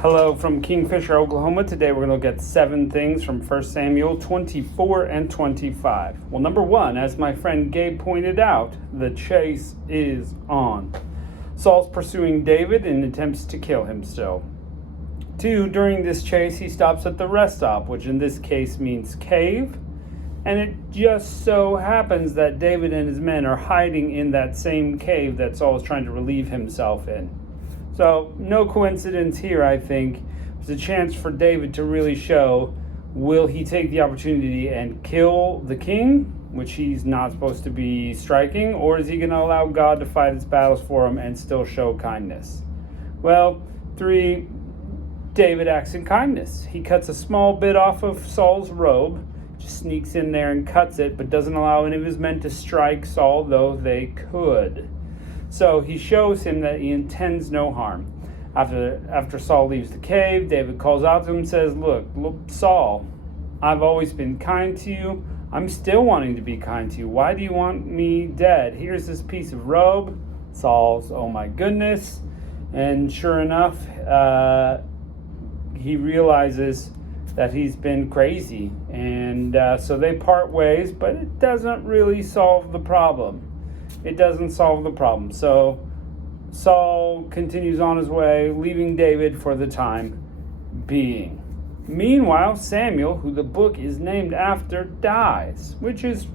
Hello from Kingfisher, Oklahoma. Today we're going to look at 7 things from 1 Samuel 24 and 25. Well, number 1, as my friend Gabe pointed out, the chase is on. Saul's pursuing David and attempts to kill him still. 2, during this chase, he stops at the rest stop, which in this case means cave. And it just so happens that David and his men are hiding in that same cave that Saul is trying to relieve himself in. So, no coincidence here, I think. There's a chance for David to really show, will he take the opportunity and kill the king, which he's not supposed to be striking, or is he going to allow God to fight his battles for him and still show kindness? Well, 3, David acts in kindness. He cuts a small bit off of Saul's robe, just sneaks in there and cuts it, but doesn't allow any of his men to strike Saul, though they could. So he shows him that he intends no harm. After Saul leaves the cave, David calls out to him and says, Look, Saul, I've always been kind to you. I'm still wanting to be kind to you. Why do you want me dead? Here's this piece of robe. Saul's, oh my goodness. And sure enough, he realizes that he's been crazy. And so they part ways, but it doesn't really solve the problem. It doesn't solve the problem. So Saul continues on his way, leaving David for the time being. Meanwhile, Samuel, who the book is named after, dies, which is,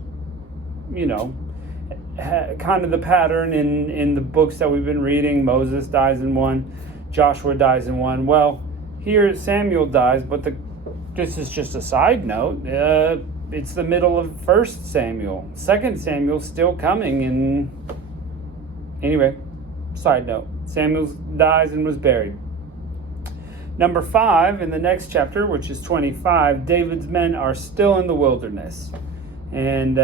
kind of the pattern in the books that we've been reading. Moses dies in one, Joshua dies in one. Well, here Samuel dies, but this is just a side note. It's the middle of 1 Samuel. 2 Samuel's still coming, and anyway, side note. Samuel dies and was buried. Number 5, in the next chapter, which is 25, David's men are still in the wilderness. And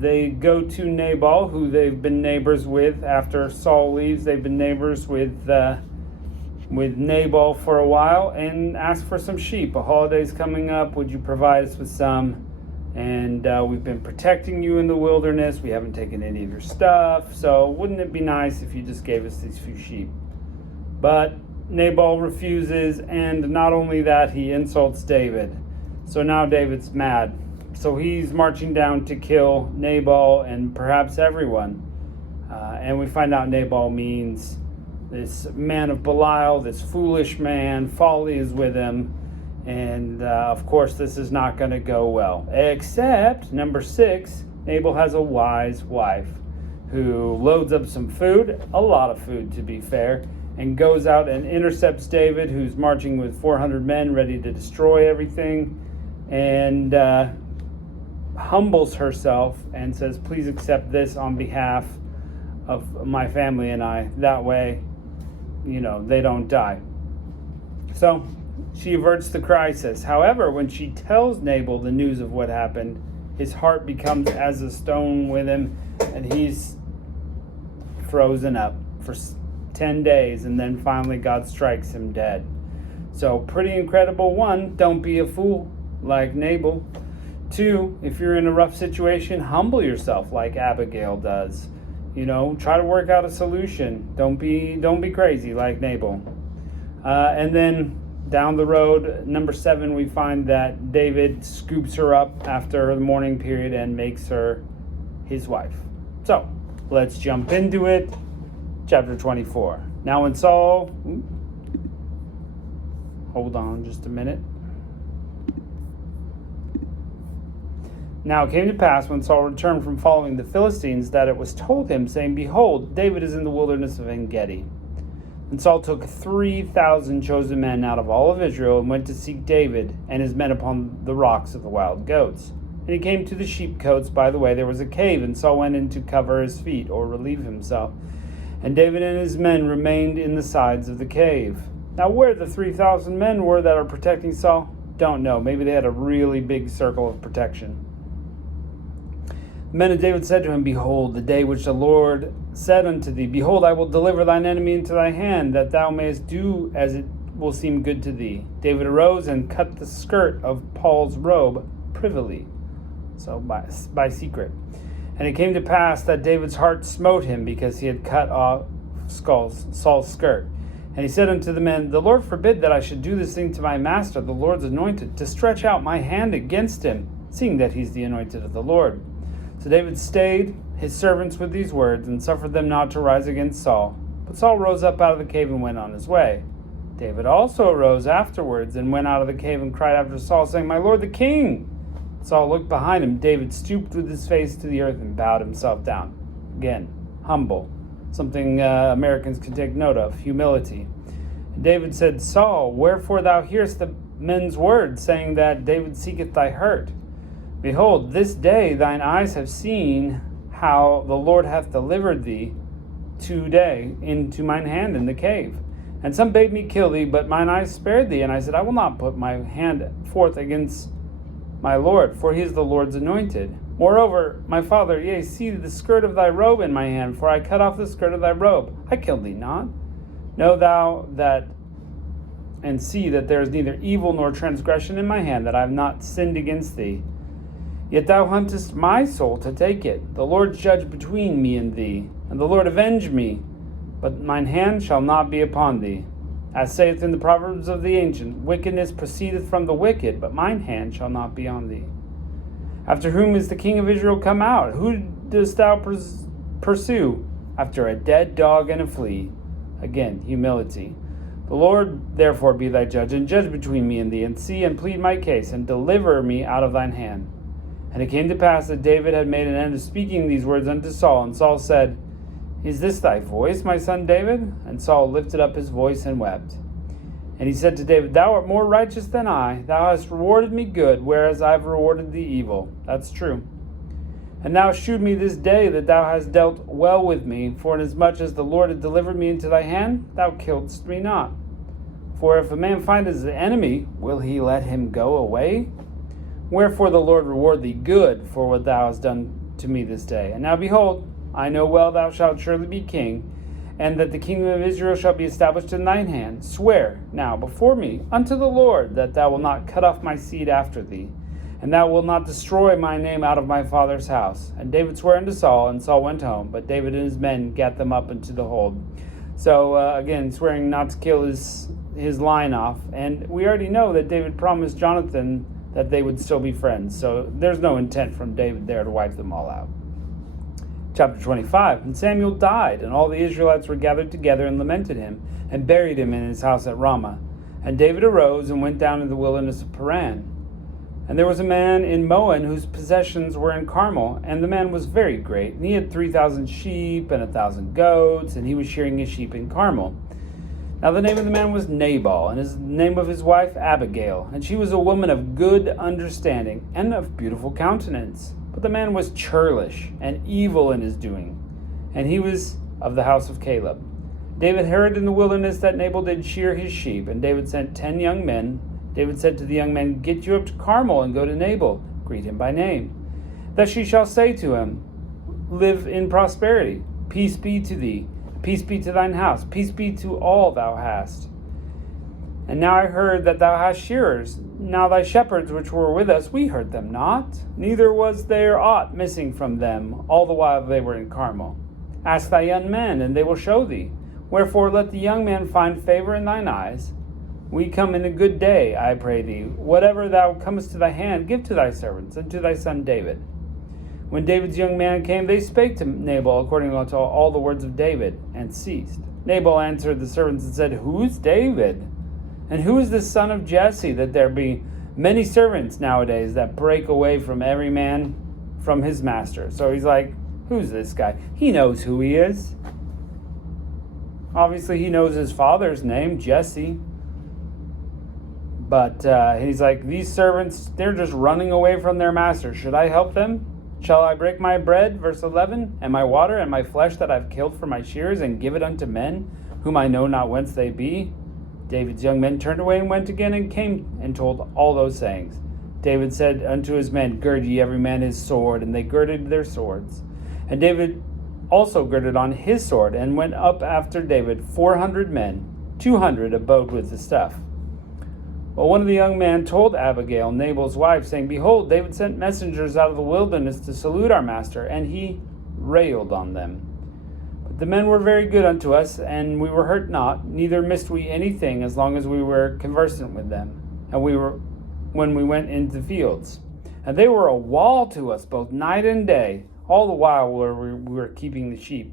they go to Nabal, who they've been neighbors with after Saul leaves. They've been neighbors with Nabal for a while, and ask for some sheep. A holiday's coming up. Would you provide us with some? And we've been protecting you in the wilderness. We haven't taken any of your stuff. So wouldn't it be nice if you just gave us these few sheep? But Nabal refuses, and not only that, he insults David. So now David's mad. So he's marching down to kill Nabal and perhaps everyone. And we find out Nabal means this man of Belial, this foolish man. Folly is with him. And of course, this is not going to go well. Except, number 6, Nabal has a wise wife who loads up some food, a lot of food to be fair, and goes out and intercepts David, who's marching with 400 men ready to destroy everything, and humbles herself and says, please accept this on behalf of my family and I. That way, they don't die. So she averts the crisis. However, when she tells Nabal the news of what happened, his heart becomes as a stone with him, and he's frozen up for 10 days, and then finally God strikes him dead. So pretty incredible. 1, don't be a fool like Nabal. 2, if you're in a rough situation, humble yourself like Abigail does. Try to work out a solution. Don't be crazy like Nabal. And then down the road, number 7, we find that David scoops her up after the mourning period and makes her his wife. So let's jump into it. Chapter 24. Now when Saul... Hold on just a minute. Now it came to pass when Saul returned from following the Philistines that it was told him, saying, Behold, David is in the wilderness of En-Gedi. And Saul took 3,000 chosen men out of all of Israel and went to seek David and his men upon the rocks of the wild goats. And he came to the sheepcotes. By the way, there was a cave, and Saul went in to cover his feet or relieve himself. And David and his men remained in the sides of the cave. Now where the 3,000 men were that are protecting Saul, don't know. Maybe they had a really big circle of protection. The men of David said to him, Behold, the day which the Lord said unto thee, Behold, I will deliver thine enemy into thy hand, that thou mayest do as it will seem good to thee. David arose and cut the skirt of Paul's robe privily, so by secret. And it came to pass that David's heart smote him, because he had cut off Saul's skirt. And he said unto the men, The Lord forbid that I should do this thing to my master, the Lord's anointed, to stretch out my hand against him, seeing that he's the anointed of the Lord. So David stayed his servants with these words, and suffered them not to rise against Saul. But Saul rose up out of the cave and went on his way. David also arose afterwards and went out of the cave and cried after Saul, saying, My lord the king! Saul looked behind him. David stooped with his face to the earth and bowed himself down. Again, humble. Something Americans can take note of, humility. And David said, Saul, wherefore thou hearest the men's words, saying that David seeketh thy hurt? Behold, this day thine eyes have seen how the Lord hath delivered thee today into mine hand in the cave. And some bade me kill thee, but mine eyes spared thee. And I said, I will not put my hand forth against my Lord, for he is the Lord's anointed. Moreover, my father, yea, see the skirt of thy robe in my hand, for I cut off the skirt of thy robe. I killed thee not. Know thou that, and see that there is neither evil nor transgression in my hand, that I have not sinned against thee. Yet thou huntest my soul to take it. The Lord judge between me and thee, and the Lord avenge me. But mine hand shall not be upon thee. As saith in the Proverbs of the ancient, wickedness proceedeth from the wicked, but mine hand shall not be on thee. After whom is the king of Israel come out? Who dost thou pursue? After a dead dog and a flea. Again, humility. The Lord therefore be thy judge, and judge between me and thee, and see and plead my case, and deliver me out of thine hand. And it came to pass that David had made an end of speaking these words unto Saul. And Saul said, Is this thy voice, my son David? And Saul lifted up his voice and wept. And he said to David, Thou art more righteous than I. Thou hast rewarded me good, whereas I have rewarded thee evil. That's true. And thou shew me this day that thou hast dealt well with me. For inasmuch as the Lord had delivered me into thy hand, thou killedst me not. For if a man find his enemy, will he let him go away? Wherefore the Lord reward thee good for what thou hast done to me this day. And now behold, I know well thou shalt surely be king, and that the kingdom of Israel shall be established in thine hand. Swear now before me unto the Lord that thou wilt not cut off my seed after thee, and thou wilt not destroy my name out of my father's house. And David sware unto Saul, and Saul went home, but David and his men gat them up into the hold. So again, swearing not to kill his line off. And we already know that David promised Jonathan that they would still be friends. So there's no intent from David there to wipe them all out. Chapter 25. And Samuel died, and all the Israelites were gathered together and lamented him, and buried him in his house at Ramah. And David arose and went down in the wilderness of Paran. And there was a man in Moab whose possessions were in Carmel, and the man was very great. And he had 3,000 sheep and 1,000 goats, and he was shearing his sheep in Carmel. Now the name of the man was Nabal, and the name of his wife Abigail. And she was a woman of good understanding and of beautiful countenance. But the man was churlish and evil in his doing, and he was of the house of Caleb. David heard in the wilderness that Nabal did shear his sheep, and David sent 10 young men. David said to the young men, Get you up to Carmel and go to Nabal, greet him by name. That she shall say to him, Live in prosperity, peace be to thee, peace be to thine house, peace be to all thou hast. And now I heard that thou hast shearers. Now thy shepherds which were with us, we heard them not, neither was there aught missing from them, all the while they were in Carmel. Ask thy young men, and they will show thee. Wherefore let the young man find favor in thine eyes. We come in a good day, I pray thee. Whatever thou comest to thy hand, give to thy servants, and to thy son David. When David's young man came, they spake to Nabal according to all the words of David, and ceased. Nabal answered the servants and said, Who is David? And who is the son of Jesse, that there be many servants nowadays that break away from every man from his master? So he's like, who's this guy? He knows who he is. Obviously, he knows his father's name, Jesse. But he's like, these servants, they're just running away from their master. Should I help them? Shall I break my bread, verse 11, and my water and my flesh that I've killed for my shears, and give it unto men, whom I know not whence they be? David's young men turned away and went again, and came and told all those sayings. David said unto his men, Gird ye every man his sword, and they girded their swords. And David also girded on his sword, and went up after David 400 men, 200 abode with the stuff. Well, one of the young men told Abigail, Nabal's wife, saying, Behold, David sent messengers out of the wilderness to salute our master, and he railed on them. the men were very good unto us, and we were hurt not, neither missed we anything as long as we were conversant with them, and when we went into the fields. And they were a wall to us both night and day, all the while we were keeping the sheep.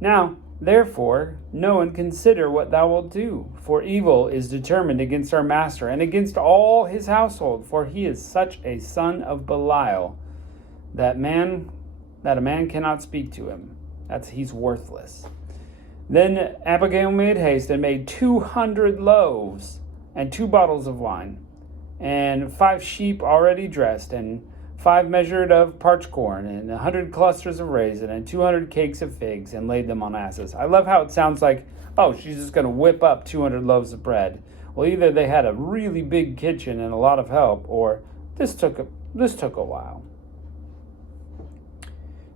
Now, therefore, know and consider what thou wilt do, for evil is determined against our master and against all his household, for he is such a son of Belial that a man cannot speak to him. He's worthless. Then Abigail made haste and made 200 loaves and 2 bottles of wine, and 5 sheep already dressed, and 5 measured of parched corn, and 100 clusters of raisin, and 200 cakes of figs, and laid them on asses. I love how it sounds like, oh, she's just going to whip up 200 loaves of bread. Well, either they had a really big kitchen and a lot of help, or this took a while.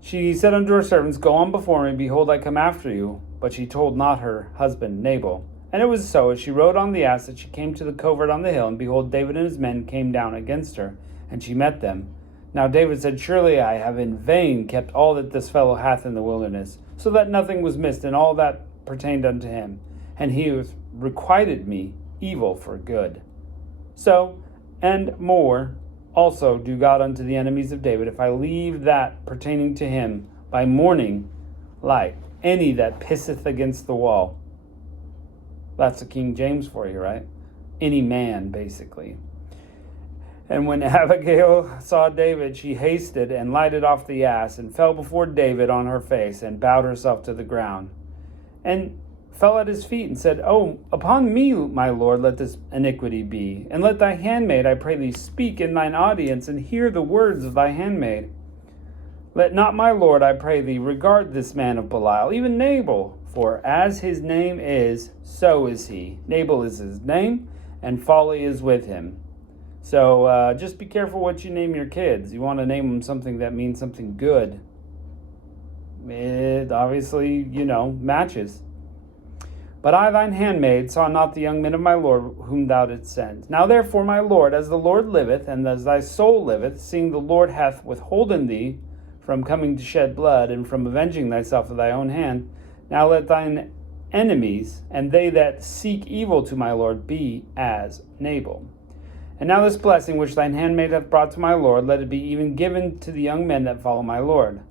She said unto her servants, Go on before me, behold, I come after you. But she told not her husband Nabal. And it was so, as she rode on the ass, that she came to the covert on the hill, and behold, David and his men came down against her, and she met them. Now David said, Surely I have in vain kept all that this fellow hath in the wilderness, so that nothing was missed in all that pertained unto him. And he hath requited me evil for good. So, and more also do God unto the enemies of David, if I leave that pertaining to him by morning light, any that pisseth against the wall. That's the King James for you, right? Any man, basically. And when Abigail saw David, she hasted and lighted off the ass, and fell before David on her face, and bowed herself to the ground, and fell at his feet, and said, Oh, upon me, my lord, let this iniquity be, and let thy handmaid, I pray thee, speak in thine audience, and hear the words of thy handmaid. Let not my lord, I pray thee, regard this man of Belial, even Nabal, for as his name is, so is he. Nabal is his name, and folly is with him. So just be careful what you name your kids. You want to name them something that means something good. It obviously, matches. But I, thine handmaid, saw not the young men of my lord whom thou didst send. Now therefore, my lord, as the Lord liveth, and as thy soul liveth, seeing the Lord hath withholden thee from coming to shed blood, and from avenging thyself with thy own hand, now let thine enemies, and they that seek evil to my lord, be as Nabal. And now this blessing which thine handmaid hath brought to my lord, let it be even given to the young men that follow my lord.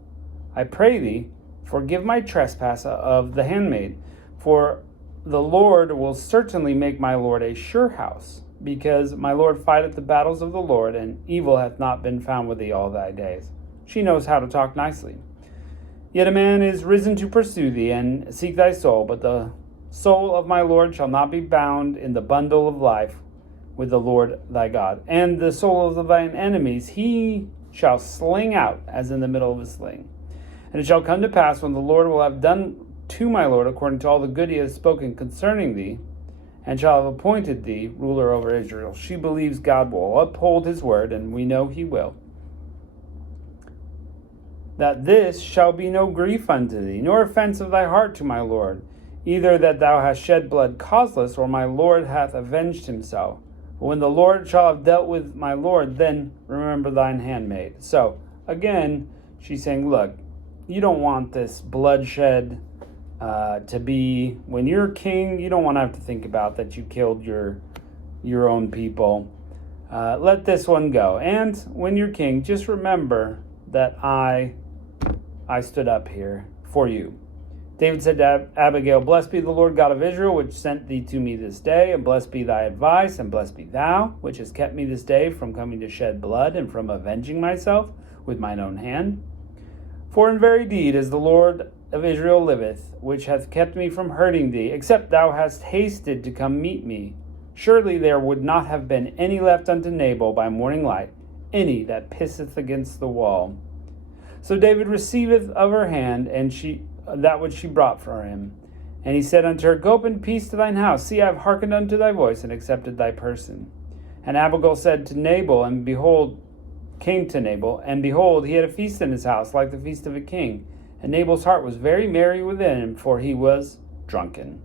I pray thee, forgive my trespass of the handmaid, for the Lord will certainly make my lord a sure house, because my lord fighteth the battles of the Lord, and evil hath not been found with thee all thy days. She knows how to talk nicely. Yet a man is risen to pursue thee, and seek thy soul, but the soul of my lord shall not be bound in the bundle of life with the Lord thy God. And the souls of thine enemies he shall sling out as in the middle of a sling. And it shall come to pass, when the Lord will have done to my lord according to all the good he has spoken concerning thee, and shall have appointed thee ruler over Israel. She believes God will uphold his word, and we know he will. That this shall be no grief unto thee, nor offense of thy heart to my lord, either that thou hast shed blood causeless, or my lord hath avenged himself. But when the Lord shall have dealt with my lord, then remember thine handmaid. So, again, she's saying, look, you don't want this bloodshed to be, when you're king, you don't want to have to think about that you killed your own people. Let this one go. And when you're king, just remember that I stood up here for you. David said to Abigail, Blessed be the Lord God of Israel, which sent thee to me this day, and blessed be thy advice, and blessed be thou, which hast kept me this day from coming to shed blood, and from avenging myself with mine own hand. For in very deed, as the Lord of Israel liveth, which hath kept me from hurting thee, except thou hast hasted to come meet me, surely there would not have been any left unto Nabal by morning light, any that pisseth against the wall. So David receiveth of her hand, and that which she brought for him. And he said unto her, Go up in peace to thine house. See, I have hearkened unto thy voice, and accepted thy person. And Abigail said to Nabal, and behold, came to Nabal, and behold, he had a feast in his house, like the feast of a king. And Nabal's heart was very merry within him, for he was drunken.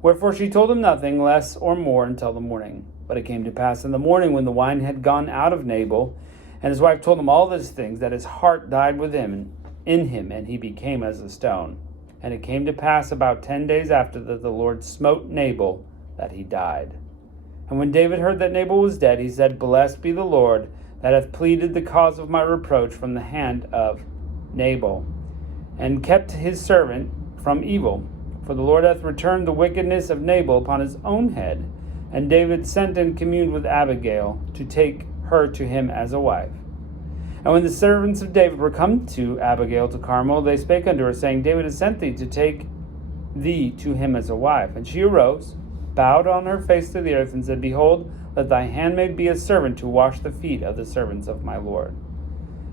Wherefore she told him nothing less or more until the morning. But it came to pass in the morning, when the wine had gone out of Nabal, and his wife told him all these things, that his heart died within him, and he became as a stone. And it came to pass about 10 days after that the Lord smote Nabal, that he died. And when David heard that Nabal was dead, he said, Blessed be the Lord, that hath pleaded the cause of my reproach from the hand of Nabal, and kept his servant from evil. For the Lord hath returned the wickedness of Nabal upon his own head. And David sent and communed with Abigail to take her to him as a wife. And when the servants of David were come to Abigail to Carmel, they spake unto her, saying, David has sent thee to take thee to him as a wife. And she arose, bowed on her face to the earth, and said, Behold, let thy handmaid be a servant to wash the feet of the servants of my Lord.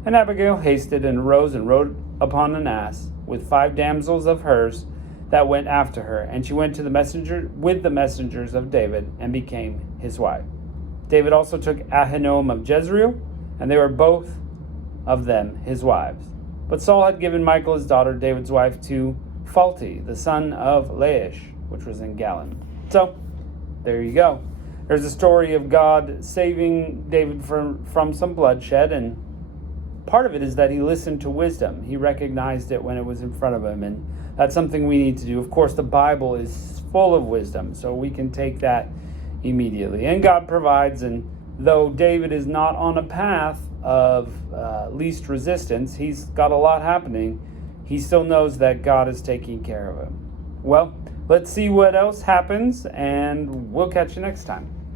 And Abigail hasted and arose and rode upon an ass with 5 damsels of hers that went after her. And she went to the messenger with the messengers of David, and became his wife. David also took Ahinoam of Jezreel, and they were both of them his wives. But Saul had given Michal his daughter, David's wife, to Phalti, the son of Laish, which was in Galim. So, there you go. There's a story of God saving David from some bloodshed, and part of it is that he listened to wisdom. He recognized it when it was in front of him, and that's something we need to do. Of course, the Bible is full of wisdom, so we can take that immediately. And God provides, and though David is not on a path of least resistance, he's got a lot happening, he still knows that God is taking care of him. Well, let's see what else happens, and we'll catch you next time.